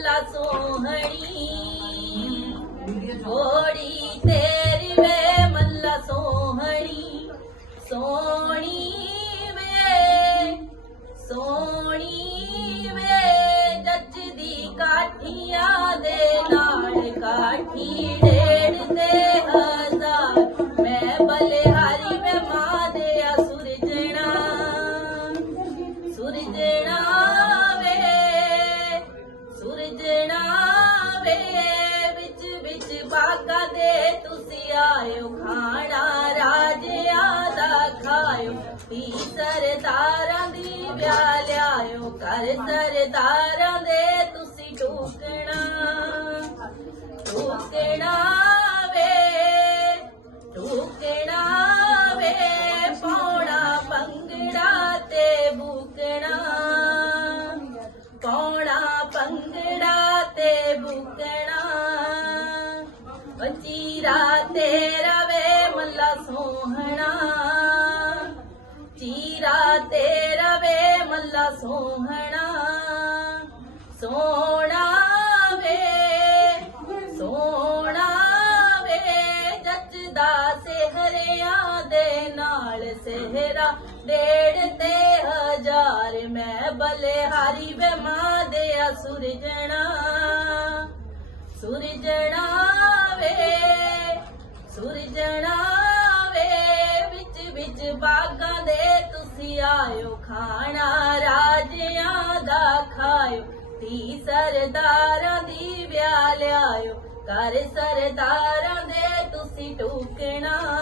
ਮੱਲਾ ਸੋਹਣੀ ਘੋੜੀ ਤੇਰੀ ਵੇ ਮੱਲਾ ਸੋਹਣੀ ਸੋਹਣੀ ਵੇ ਸੋਹਣੀ ਵੇ, ਜੱਜ ਦੀ ਕਾਠੀਆਂ ਦੇ ਨਾਲ ਕਾਠੀ ਡੇਢ ਪੀ ਸਰਦਾਰਾਂ ਦੀ ਵਿਆਹ ਲਿਆਇਓ ਕਰ ਸਰਦਾਰਾਂ ਦੇ ਤੁਸੀਂ ਟੂਕਣਾ ਟੂਕਣਾ ਵੇ ਟੂਕਣਾ ਵੇ, ਪੌਣਾ ਪੰਗੜਾ ਤੇ ਬੁਕਣਾ। ਪੌਣਾ ਪੰਗੜਾ ਤੇ ਬੁਕਣਾ। ਵਚੀਰਾ ਤੇਰਾ ਸੋਹਣਾ ਸੋਹਣਾ ਵੇ ਸੋਹਣਾ ਵੇ ਜੱਜਦਾ ਸਿਹਰਿਆਂ ਦੇ ਨਾਲ ਸਿਹਰਾ। ਡੇਢ ਤੇ ਹਜ਼ਾਰ ਮੈਂ ਬਲਿਹਾਰੀ ਵੇ ਮਾਂ ਦੇ ਸੁਰਜਣਾ ਸੁਰਜਣਾ ਵੇ ਸੁਰਜਣਾ ਵੇ ਵਿੱਚ ਵਿੱਚ ਬਾਗਾਂ ਦੇ ਤੁਸੀਂ ਆਇਓ, ਖਾਣਾ ਰਾਜਿਆਂ ਦਾ ਖਾਇਓ। ਧੀ ਸਰਦਾਰਾਂ ਦੀ ਵਿਆਹ ਲਿਆਇਓ। ਕਰ ਸਰਦਾਰਾਂ ਦੇ ਤੁਸੀਂ ਟੂਕਣਾ ਟੂਕਣਾ